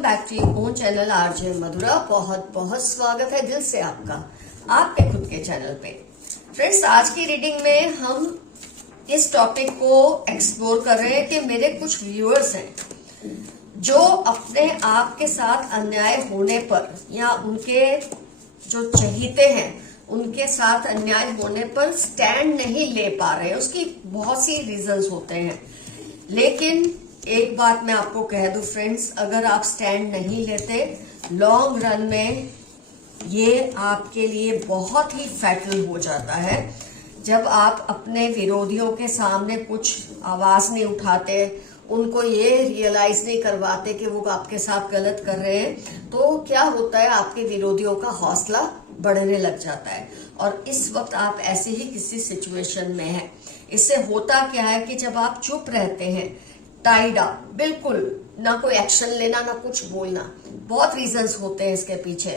Welcome back to your own channel RJ Madhura. बहुत बहुत स्वागत है दिल से आपका आपके खुद के चैनल पे। फ्रेंड्स, आज की रीडिंग में हम इस टॉपिक को एक्सप्लोर कर रहे हैं कि मेरे कुछ व्यूअर्स हैं जो अपने आप के साथ अन्याय होने पर या उनके जो चहीते हैं उनके साथ अन्याय होने पर स्टैंड नहीं ले पा रहे हैं। उसकी बहुत सी रीजंस होते हैं, लेकिन एक बात मैं आपको कह दूं फ्रेंड्स, अगर आप स्टैंड नहीं लेते लॉन्ग रन में ये आपके लिए बहुत ही फैटल हो जाता है। जब आप अपने विरोधियों के सामने कुछ आवाज नहीं उठाते, उनको ये रियलाइज नहीं करवाते कि वो आपके साथ गलत कर रहे हैं, तो क्या होता है, आपके विरोधियों का हौसला बढ़ने लग जाता है। और इस वक्त आप ऐसे ही किसी सिचुएशन में हैं। इससे होता क्या है कि जब आप चुप रहते हैं, टाइड अप, बिल्कुल ना कोई एक्शन लेना ना कुछ बोलना, बहुत रीजंस होते हैं इसके पीछे।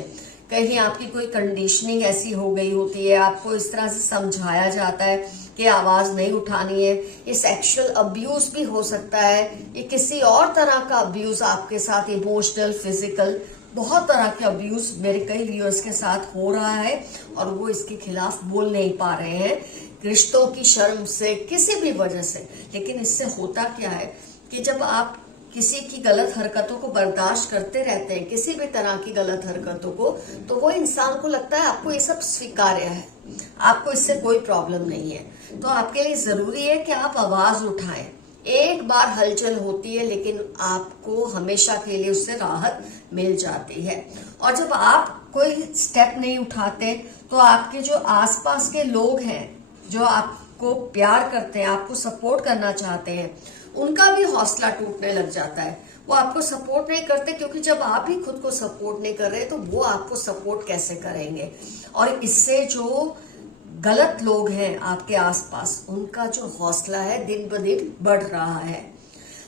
कहीं आपकी कोई कंडीशनिंग ऐसी हो गई होती है, आपको इस तरह से समझाया जाता है कि आवाज नहीं उठानी है। ये सेक्सुअल अब्यूज भी हो सकता है, ये किसी और तरह का अब्यूज आपके साथ, इमोशनल, फिजिकल, बहुत तरह के अब्यूज मेरे कई व्यूअर्स के साथ हो रहा है और वो इसके खिलाफ बोल नहीं पा रहे हैं, रिश्तों की शर्म से, किसी भी वजह से। लेकिन इससे होता क्या है कि जब आप किसी की गलत हरकतों को बर्दाश्त करते रहते हैं, किसी भी तरह की गलत हरकतों को, तो वो इंसान को लगता है आपको ये सब स्वीकार्य है, आपको इससे कोई प्रॉब्लम नहीं है। तो आपके लिए जरूरी है कि आप आवाज उठाएं। एक बार हलचल होती है, लेकिन आपको हमेशा के लिए उससे राहत मिल जाती है। और जब आप कोई स्टेप नहीं उठाते, तो आपके जो आसपास के लोग हैं, जो आपको प्यार करते हैं, आपको सपोर्ट करना चाहते हैं, उनका भी हौसला टूटने लग जाता है। वो आपको सपोर्ट नहीं करते, क्योंकि जब आप ही खुद को सपोर्ट नहीं कर रहे तो वो आपको सपोर्ट कैसे करेंगे। और इससे जो गलत लोग हैं आपके आसपास, उनका जो हौसला है दिन ब दिन बढ़ रहा है।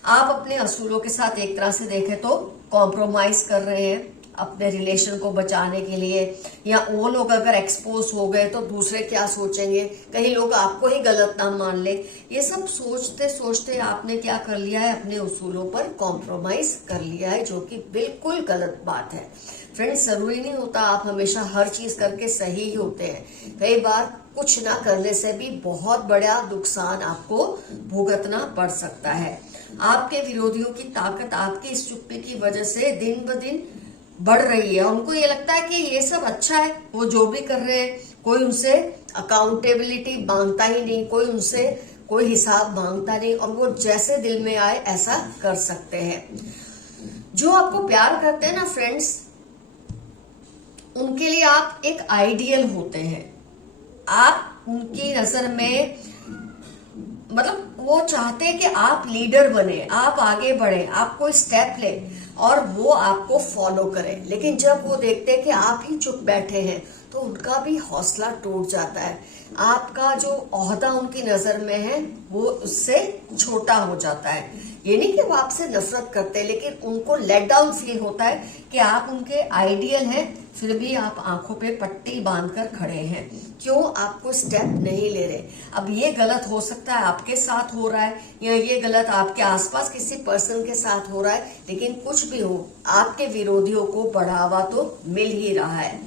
आप अपने असूलों के साथ एक तरह से देखें तो कॉम्प्रोमाइज कर रहे हैं अपने रिलेशन को बचाने के लिए, या वो लोग अगर एक्सपोज हो गए तो दूसरे क्या सोचेंगे, कहीं लोग आपको ही गलत ना मान ले। ये सब सोचते सोचते आपने क्या कर लिया है, अपने उसूलों पर कॉम्प्रोमाइज कर लिया है, जो कि बिल्कुल गलत बात है। फ्रेंड्स, जरूरी नहीं होता आप हमेशा हर चीज करके सही ही होते हैं। कई बार कुछ ना करने से भी बहुत बड़ा नुकसान आपको भुगतना पड़ सकता है। आपके विरोधियों की ताकत आपकी इस चुप्पी की वजह से दिन ब दिन बढ़ रही है। उनको ये लगता है कि ये सब अच्छा है, वो जो भी कर रहे हैं, कोई उनसे अकाउंटेबिलिटी मांगता ही नहीं, कोई उनसे कोई हिसाब मांगता नहीं, और वो जैसे दिल में आए ऐसा कर सकते हैं। जो आपको प्यार करते हैं ना फ्रेंड्स, उनके लिए आप एक आइडियल होते हैं। आप उनकी नजर में, मतलब वो चाहते हैं कि आप लीडर बने, आप आगे बढ़े, आप कोई स्टेप ले और वो आपको फॉलो करें। लेकिन जब वो देखते हैं कि आप ही चुप बैठे हैं, तो उनका भी हौसला टूट जाता है। आपका जो ओहदा उनकी नजर में है वो उससे छोटा हो जाता है। ये नहीं कि वो आपसे नफरत करते, लेकिन उनको लेट डाउन फील होता है कि आप उनके आइडियल हैं, फिर भी आप आंखों पे पट्टी बांधकर खड़े हैं। क्यों आपको स्टेप नहीं ले रहे? अब ये गलत हो सकता है आपके साथ हो रहा है, या ये गलत आपके आसपास किसी पर्सन के साथ हो रहा है, लेकिन कुछ भी हो, आपके विरोधियों को बढ़ावा तो मिल ही रहा है।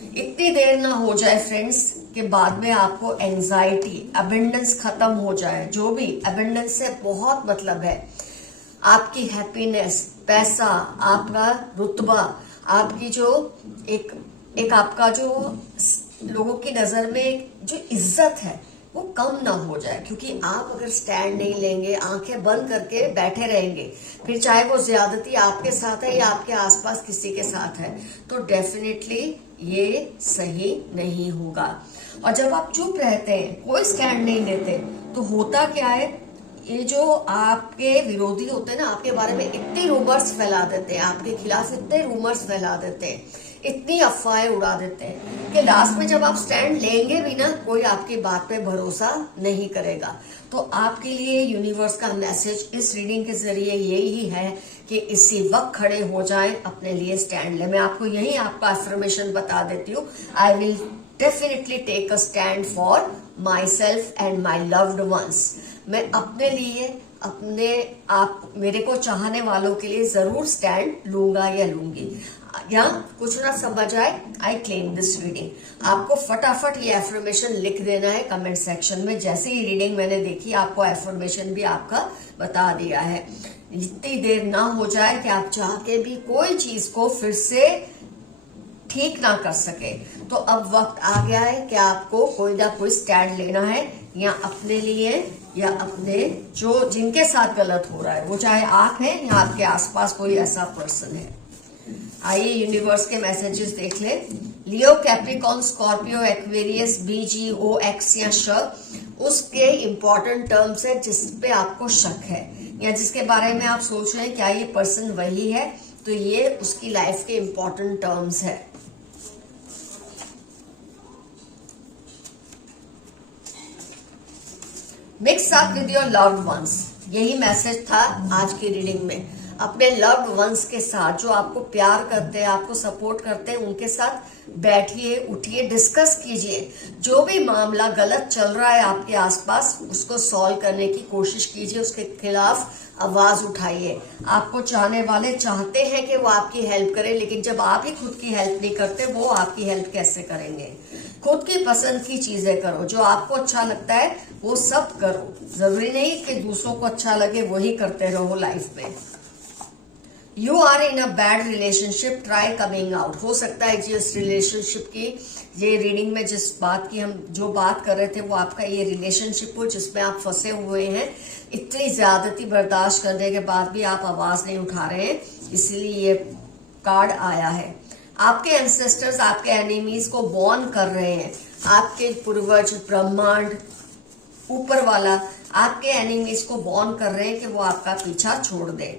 इतनी देर ना हो जाए फ्रेंड्स कि बाद में आपको एंजाइटी, अबेंडेंस खत्म हो जाए। जो भी अबेंडेंस से बहुत मतलब है आपकी हैप्पीनेस, पैसा, आपका रुतबा, आपकी जो एक आपका जो लोगों की नजर में जो इज्जत है वो कम ना हो जाए। क्योंकि आप अगर स्टैंड नहीं लेंगे, आंखें बंद करके बैठे रहेंगे, फिर चाहे वो ज्यादती आपके साथ है या आपके आसपास किसी के साथ है, तो डेफिनेटली ये सही नहीं होगा। और जब आप चुप रहते हैं, कोई स्टैंड नहीं लेते, तो होता क्या है, ये जो आपके विरोधी होते हैं ना, आपके बारे में इतने रूमर्स फैला देते हैं, आपके खिलाफ इतने रूमर्स फैला देते हैं, इतनी अफवाहें उड़ा देते हैं कि लास्ट में जब आप स्टैंड लेंगे भी ना, कोई आपकी बात पे भरोसा नहीं करेगा। तो आपके लिए यूनिवर्स का मैसेज इस रीडिंग के जरिए यही है कि इसी वक्त खड़े हो जाएं, अपने लिए स्टैंड ले। मैं आपको यही आपका अफर्मेशन बता देती हूँ, I will definitely take a stand for myself and my loved ones. मैं अपने लिए, अपने आप मेरे को चाहने वालों के लिए जरूर स्टैंड लूंगा या लूंगी। या कुछ ना समझ आए, आई क्लेम दिस रीडिंग। आपको फटाफट ये एफर्मेशन लिख देना है कमेंट सेक्शन में। जैसे ही रीडिंग मैंने देखी आपको एफर्मेशन भी आपका बता दिया है। इतनी देर ना हो जाए कि आप चाह के भी कोई चीज को फिर से ठीक ना कर सके। तो अब वक्त आ गया है कि आपको कोई ना कोई स्टैंड लेना है, या अपने लिए या अपने जो जिनके साथ गलत हो रहा है, वो चाहे आप हैं या आपके आसपास कोई ऐसा पर्सन है। आइए यूनिवर्स के मैसेजेस देख ले। Leo, Capricorn, Scorpio, Aquarius, BGO, X या श उसके इंपॉर्टेंट टर्म्स है जिस पे आपको शक है या जिसके बारे में आप सोच रहे हैं क्या ये पर्सन वही है, तो ये उसकी लाइफ के इंपॉर्टेंट टर्म्स है। Mix up with your loved ones, यही मैसेज था आज की रीडिंग में। अपने लव्ड वंस के साथ जो आपको प्यार करते हैं, आपको सपोर्ट करते हैं, उनके साथ बैठिए, उठिए, डिस्कस कीजिए। जो भी मामला गलत चल रहा है आपके आसपास उसको सॉल्व करने की कोशिश कीजिए, उसके खिलाफ आवाज उठाइए। आपको चाहने वाले चाहते हैं कि वो आपकी हेल्प करें, लेकिन जब आप ही खुद की हेल्प नहीं करते वो आपकी हेल्प कैसे करेंगे। खुद की पसंद की चीजें करो, जो आपको अच्छा लगता है वो सब करो। जरूरी नहीं कि दूसरों को अच्छा लगे वही करते रहो लाइफ में। You are in a bad relationship, try coming out. हो सकता है जिस रिलेशनशिप की ये रीडिंग में जिस बात की हम जो बात कर रहे थे वो आपका ये रिलेशनशिप हो जिसमें आप फंसे हुए हैं। इतनी ज्यादती बर्दाश्त करने के बाद भी आप आवाज नहीं उठा रहे हैं, इसलिए ये कार्ड आया है। आपके एंसेस्टर्स आपके एनिमीज को वॉर्न कर रहे हैं। आपके पूर्वज, ब्रह्मांड, ऊपर वाला आपके एनिमीज को वॉर्न कर रहे हैं कि वो आपका पीछा छोड़ दे।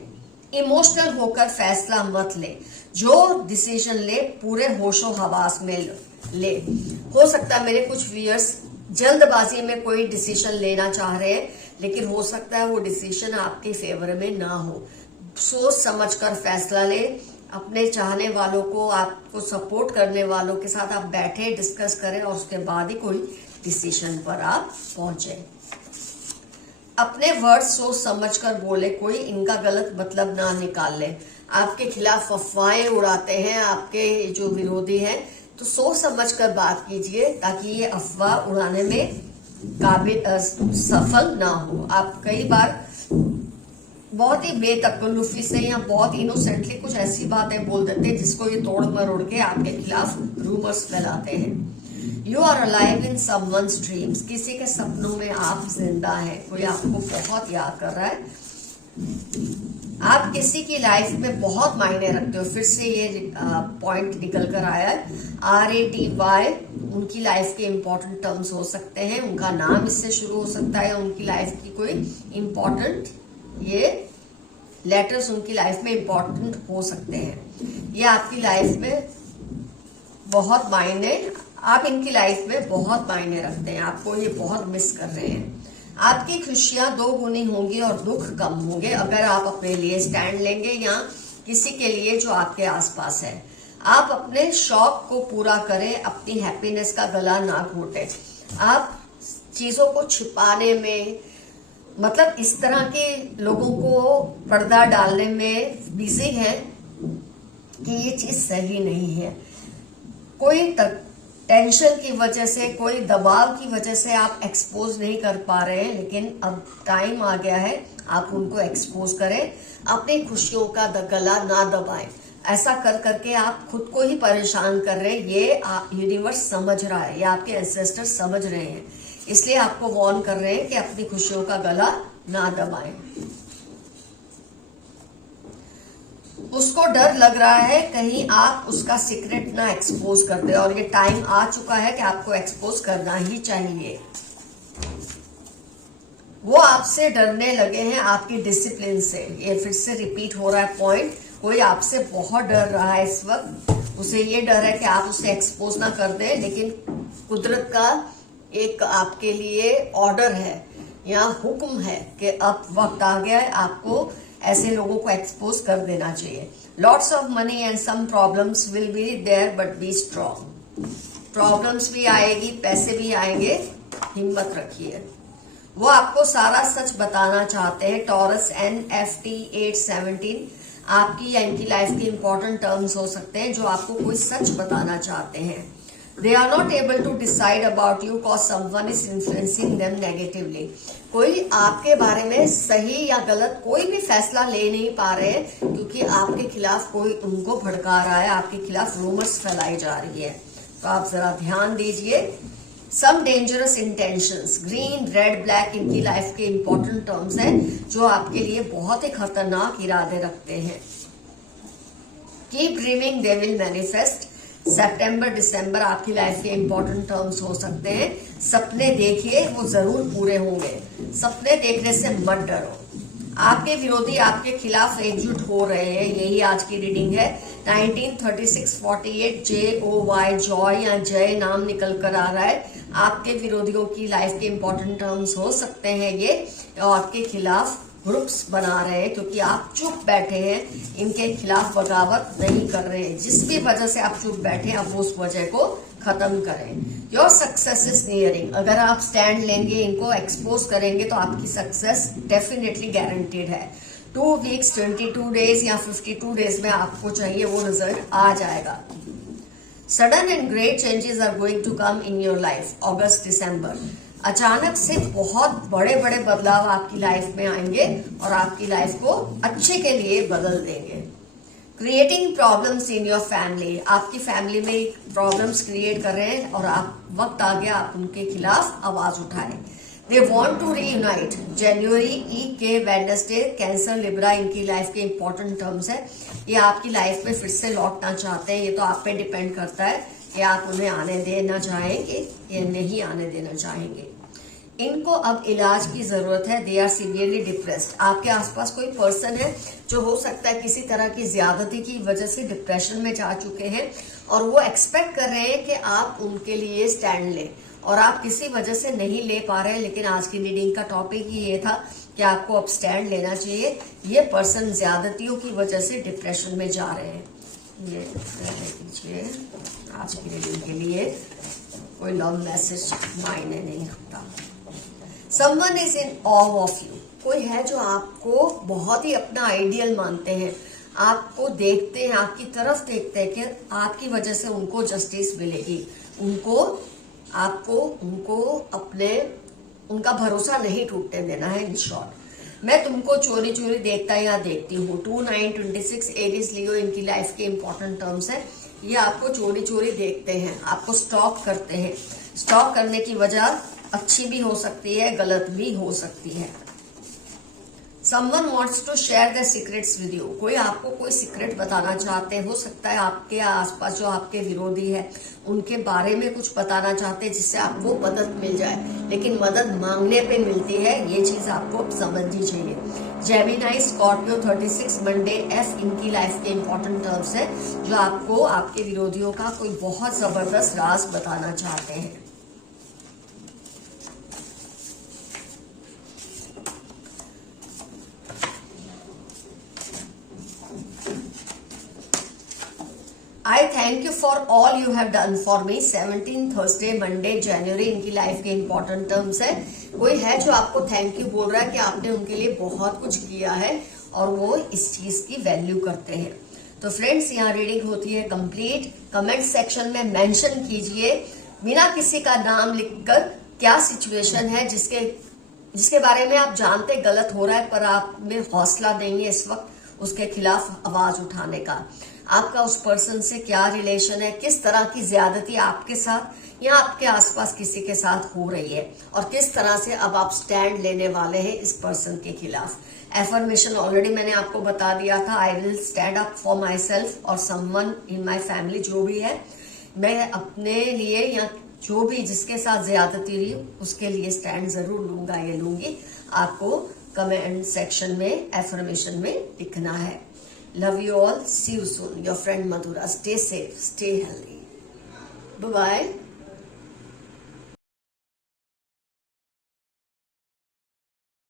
इमोशनल होकर फैसला मत ले, जो डिसीजन ले पूरे होशो हवास में ले। हो सकता है मेरे कुछ व्यूअर्स जल्दबाजी में कोई डिसीजन लेना चाह रहे हैं, लेकिन हो सकता है वो डिसीजन आपके फेवर में ना हो। सोच समझकर फैसला ले। अपने चाहने वालों को, आपको सपोर्ट करने वालों के साथ आप बैठे, डिस्कस करें और उसके बाद ही कोई डिसीजन पर आप पहुंचे। अपने वर्ड सोच समझकर बोले, कोई इनका गलत मतलब ना निकाल ले। आपके खिलाफ अफवाहें उड़ाते हैं आपके जो विरोधी हैं, तो सोच समझकर बात कीजिए ताकि ये अफवाह उड़ाने में काबिल सफल ना हो। आप कई बार बहुत ही बेतकल्लुफी से या बहुत इनोसेंटली कुछ ऐसी बातें बोल देते हैं जिसको ये तोड़ मरोड़ के आपके खिलाफ रूमर्स फैलाते हैं। You are alive in someone's dreams, किसी के सपनों में आप जिंदा हैं। कोई आपको बहुत याद कर रहा है। आप किसी की लाइफ में बहुत मायने रखते हो। फिर से ये पॉइंट निकल कर आया है। RATY, उनकी लाइफ के इंपॉर्टेंट टर्म्स हो सकते हैं। उनका नाम इससे शुरू हो सकता है। उनकी लाइफ की कोई इंपॉर्टेंट ये लेटर्स उनकी लाइफ में इंपॉर्टेंट हो सकते हैं। ये आपकी लाइफ में बहुत मायने, आप इनकी लाइफ में बहुत मायने रखते हैं। आपको ये बहुत मिस कर रहे हैं। आपकी खुशियां 2 गुनी होंगी और दुख कम होंगे अगर आप अपने लिए स्टैंड लेंगे या किसी के लिए जो आपके आसपास है। आप अपने शौक को पूरा करें, अपनी हैप्पीनेस का गला ना घोटे। आप चीजों को छिपाने में, मतलब इस तरह के लोगों को पर्दा डालने में बिजी है कि ये चीज सही नहीं है। कोई टेंशन की वजह से, कोई दबाव की वजह से आप एक्सपोज नहीं कर पा रहे हैं, लेकिन अब टाइम आ गया है आप उनको एक्सपोज करें। अपनी खुशियों का गला ना दबाएं। ऐसा कर करके आप खुद को ही परेशान कर रहे हैं। ये यूनिवर्स समझ रहा है, ये आपके एंसेस्टर्स समझ रहे हैं, इसलिए आपको वार्न कर रहे हैं कि अपनी खुशियों का गला ना दबाएं। उसको डर लग रहा है कहीं आप उसका सीक्रेट ना एक्सपोज कर दे, और ये टाइम आ चुका है कि आपको एक्सपोज करना ही चाहिए। वो आपसे डरने लगे हैं, आपकी डिसिप्लिन से। ये फिर से रिपीट हो रहा है पॉइंट। कोई आपसे बहुत डर रहा है इस वक्त। उसे ये डर है कि आप उसे एक्सपोज ना कर दें, लेकिन कुदरत का एक आपके लिए ऑर्डर है या हुक्म है कि अब वक्त आ गया है, आपको ऐसे लोगों को एक्सपोज कर देना चाहिए। Lots of money and some problems will be there but be strong. Problems भी आएगी, पैसे भी आएंगे, हिम्मत रखिए। वो आपको सारा सच बताना चाहते हैं। टॉरस NFT 817 आपकी या इनकी लाइफ के इंपॉर्टेंट टर्म्स हो सकते हैं जो आपको कोई सच बताना चाहते हैं। They are not able to decide about you cause someone is influencing them negatively. कोई आपके बारे में सही या गलत कोई भी फैसला ले नहीं पा रहे हैं क्योंकि आपके खिलाफ कोई उनको भड़का रहा है, आपके खिलाफ रूमर्स फैलाई जा रही है। तो आप जरा ध्यान दीजिए। Some dangerous intentions, green, red, black इनकी लाइफ के इंपॉर्टेंट टर्म्स हैं जो आपके लिए बहुत ही खतरनाक इरादे रखते हैं। Keep dreaming, they will manifest. सितंबर दिसंबर आपकी लाइफ के इंपॉर्टेंट टर्म्स हो सकते हैं। सपने देखिए, वो जरूर पूरे होंगे। सपने देखने से मत डरो। आपके विरोधी आपके खिलाफ एकजुट हो रहे हैं, यही आज की रीडिंग है। 193648 JOY, जॉय या जय नाम निकल कर आ रहा है। आपके विरोधियों की लाइफ के इंपॉर्टेंट टर्म्स हो सकते हैं ये, और आपके खिलाफ ग्रुप्स बना रहे हैं क्योंकि आप चुप बैठे हैं, इनके खिलाफ बगावत नहीं कर रहे हैं। जिस भी वजह से आप चुप बैठे हैं, अब उस वजह को खत्म करें। Your success is nearing. अगर आप स्टैंड लेंगे, इनको एक्सपोज करेंगे तो आपकी सक्सेस डेफिनेटली गारंटीड है। 2 वीक्स 22 डेज या 52 डेज में आपको चाहिए वो रिजल्ट आ जाएगा। Sudden and great changes are going to come in your life. अगस्त दिसंबर अचानक से बहुत बड़े बड़े बदलाव आपकी लाइफ में आएंगे और आपकी लाइफ को अच्छे के लिए बदल देंगे। Creating problems in your family, आपकी फैमिली में प्रॉब्लम्स क्रिएट कर रहे हैं और आप वक्त आ गया आप उनके खिलाफ आवाज उठाएं। They want to reunite. जनवरी के वेडनेसडे, कैंसर, लिब्रा इनकी लाइफ के इंपॉर्टेंट टर्म्स है। ये आपकी लाइफ में फिर से लौटना चाहते हैं। ये तो आप पे डिपेंड करता है कि आप उन्हें आने देना चाहेंगे या नहीं आने देना चाहेंगे। इनको अब इलाज की जरूरत है। They are severely depressed. आपके आसपास कोई पर्सन है जो हो सकता है किसी तरह की ज्यादती की वजह से डिप्रेशन में जा चुके हैं और वो एक्सपेक्ट कर रहे हैं कि आप उनके लिए स्टैंड लें और आप किसी वजह से नहीं ले पा रहे हैं। लेकिन आज की रीडिंग का टॉपिक ही ये था कि आपको अब स्टैंड लेना चाहिए। ये पर्सन ज्यादतियों की वजह से डिप्रेशन में जा रहे हैं। ये लीजिए आज की रीडिंग के लिए कोई लव मैसेज मायने नहीं रखता। Someone is in of of you. कोई है जो आपको बहुत ही अपना आइडियल मानते हैं, आपको देखते हैं, आपकी तरफ देखते हैं कि आपकी वजह से उनको जस्टिस मिलेगी। उनको अपने उनका भरोसा नहीं टूटने देना है। इन शॉर्ट, मैं तुमको चोरी चोरी देखता या देखती हूँ। 2926 एरीज लियो इनकी लाइफ के इंपॉर्टेंट टर्म्स है। ये आपको चोरी चोरी देखते हैं, आपको स्टॉक करते हैं। स्टॉक करने की वजह अच्छी भी हो सकती है, गलत भी हो सकती है। Someone wants to share their secrets with you. कोई आपको कोई सीक्रेट बताना चाहते हैं। हो सकता है आपके आसपास जो आपके विरोधी है उनके बारे में कुछ बताना चाहते हैं जिससे आपको मदद मिल जाए, लेकिन मदद मांगने पे मिलती है। ये चीज आपको समझनी चाहिए। जेमिनाई, स्कॉर्पियो, 36 मंडे, F इनकी लाइफ के इंपॉर्टेंट टर्म्स है जो आपको आपके विरोधियों का कोई बहुत जबरदस्त राज बताना चाहते हैं। I thank you for all you have done for me. 17 Thursday, Monday, जनवरी इनकी लाइफ के इंपॉर्टेंट टर्म्स है। कोई है जो आपको थैंक यू बोल रहा है कि आपने उनके लिए बहुत कुछ किया है और वो इस चीज की वैल्यू करते हैं। तो फ्रेंड्स, यहाँ रीडिंग होती है कंप्लीट। कमेंट सेक्शन में मेंशन कीजिए बिना किसी का नाम लिखकर क्या सिचुएशन है जिसके बारे में आप जानते गलत हो रहा है, पर आप में हौसला देंगे इस वक्त उसके खिलाफ आवाज उठाने का। आपका उस पर्सन से क्या रिलेशन है, किस तरह की ज्यादती आपके साथ या आपके आसपास किसी के साथ हो रही है और किस तरह से अब आप स्टैंड लेने वाले हैं इस पर्सन के खिलाफ। एफर्मेशन ऑलरेडी मैंने आपको बता दिया था। I will stand up for my self और समवन इन माई फैमिली। जो भी है, मैं अपने लिए या जो भी जिसके साथ ज्यादती रही उसके लिए स्टैंड जरूर लूंगा या लूंगी। आपको कमेंट सेक्शन में एफर्मेशन में लिखना है। Love you all. See you soon. Your friend Madhura. Stay safe. Stay healthy. Bye-bye.